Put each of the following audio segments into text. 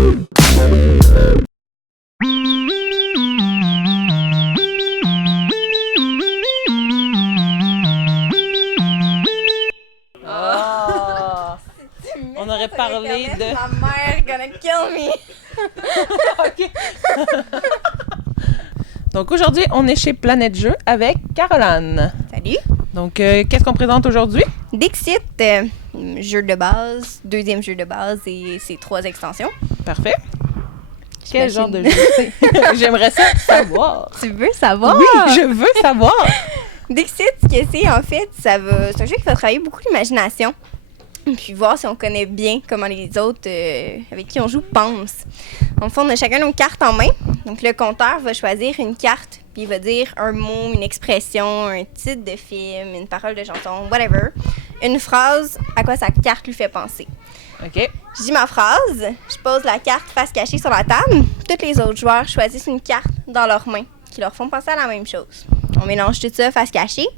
On aurait parlé de... Ma mère gonna kill me! OK. Donc aujourd'hui, on est chez Planète Jeux avec Caroline. Salut! Donc, qu'est-ce qu'on présente aujourd'hui? Dixit, jeu de base, deuxième jeu de base et ses 3 extensions. Parfait. Quel genre de jeu c'est? J'aimerais ça savoir. Tu veux savoir? Oui, je veux savoir. Dixit, ce que c'est, en fait, c'est un jeu qui va travailler beaucoup l'imagination. Puis voir si on connaît bien comment les autres avec qui on joue pensent. En fait, on a chacun nos cartes en main. Donc, le compteur va choisir une carte, puis il va dire un mot, une expression, un titre de film, une parole de chanson, whatever. Une phrase, à quoi sa carte lui fait penser. OK. Je dis ma phrase, je pose la carte face cachée sur la table. Tous les autres joueurs choisissent une carte dans leurs mains qui leur font penser à la même chose. On mélange tout ça face cachée.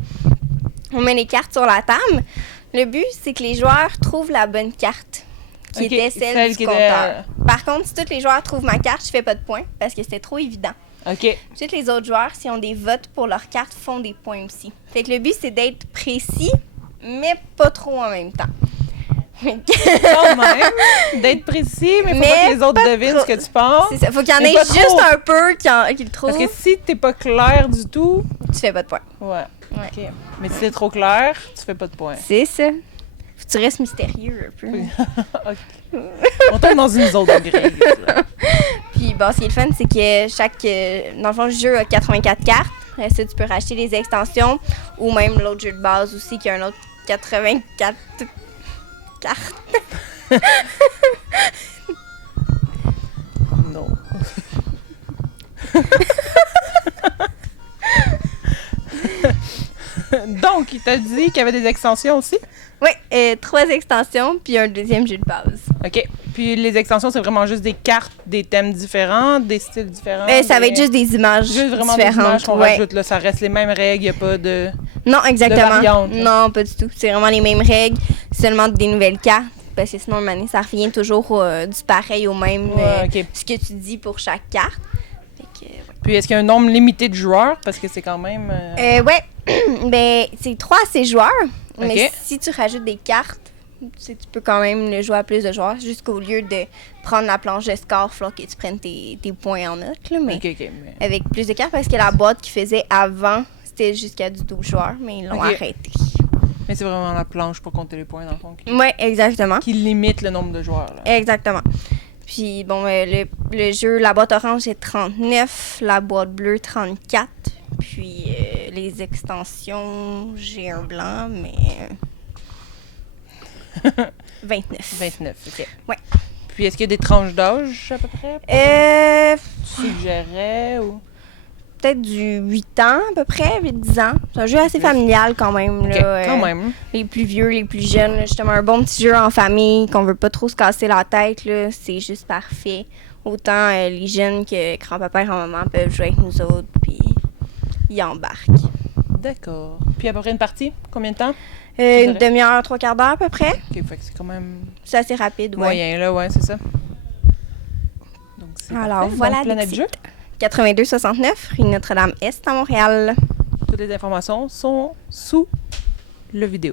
On met les cartes sur la table. Le but, c'est que les joueurs trouvent la bonne carte, qui était celle du compteur. Par contre, si tous les joueurs trouvent ma carte, je fais pas de points, parce que c'était trop évident. OK. Tous les autres joueurs, s'ils ont des votes pour leur carte, font des points aussi. Fait que le but, c'est d'être précis, mais pas trop en même temps. Quand même, d'être précis, mais faut pas que les autres devinent ce que tu penses. C'est ça, faut qu'il y en ait juste un peu qui le trouvent. Parce que si t'es pas clair du tout... Tu fais pas de points. Ouais. OK. Mais si c'est trop clair, tu fais pas de points. C'est ça. Faut que tu restes mystérieux un peu. OK. On tombe dans une zone de gris. Puis bon, ce qui est le fun, c'est que dans le fond, le jeu a 84 cartes. Après ça, tu peux racheter les extensions ou même l'autre jeu de base aussi qui a un autre 84 cartes. Non. Donc, il t'a dit qu'il y avait des extensions aussi? Oui, 3 extensions puis un deuxième jeu de base. OK. Puis les extensions, c'est vraiment juste des cartes, des thèmes différents, des styles différents? Ça va être juste des images juste vraiment différentes. Des images qu'on rajoute, là. Ça reste les mêmes règles, il n'y a pas de... Non, exactement. De variantes, non, pas du tout. C'est vraiment les mêmes règles, seulement des nouvelles cartes. Parce que sinon, à un moment donné, ça revient toujours du pareil au même, OK. ce que tu dis pour chaque carte. Fait que, ouais. Puis est-ce qu'il y a un nombre limité de joueurs? Parce que c'est quand même... Ouais, ben, c'est 3 à 6 joueurs. OK. Mais si tu rajoutes des cartes, tu peux quand même le jouer à plus de joueurs. Jusqu'au lieu de prendre la planche de score, il faut que tu prennes tes points en note. Là, mais OK, mais... avec plus de cartes, parce que la boîte qu'ils faisaient avant, c'était jusqu'à du 12 joueurs, mais ils l'ont arrêté. Mais c'est vraiment la planche pour compter les points, dans le fond. Oui, exactement. Qui limite le nombre de joueurs. Là. Exactement. Puis, bon, le jeu, la boîte orange, c'est 39, la boîte bleue, 34. Puis, les extensions, j'ai un blanc, mais... 29. 29, OK. Ouais. Puis, est-ce qu'il y a des tranches d'âge, à peu près? Tu suggérais, ou... Peut-être du 8 ans, à peu près, 8-10 ans. C'est un jeu assez familial, quand même. OK, là, quand même. Les plus vieux, les plus jeunes, là, justement, un bon petit jeu en famille, qu'on veut pas trop se casser la tête, là, c'est juste parfait. Autant les jeunes que grand-papa et grand-maman peuvent jouer avec nous autres, puis ils embarquent. D'accord. Puis à peu près une partie, combien de temps? Une demi-heure, 3/4 d'heure à peu près. OK, fait que c'est quand même... C'est assez rapide, ouais. Moyen, là, ouais, c'est ça. Donc, c'est alors, parfait. voilà, donc, Planète Jeux. 8269, rue Notre-Dame-Est à Montréal. Toutes les informations sont sous le vidéo.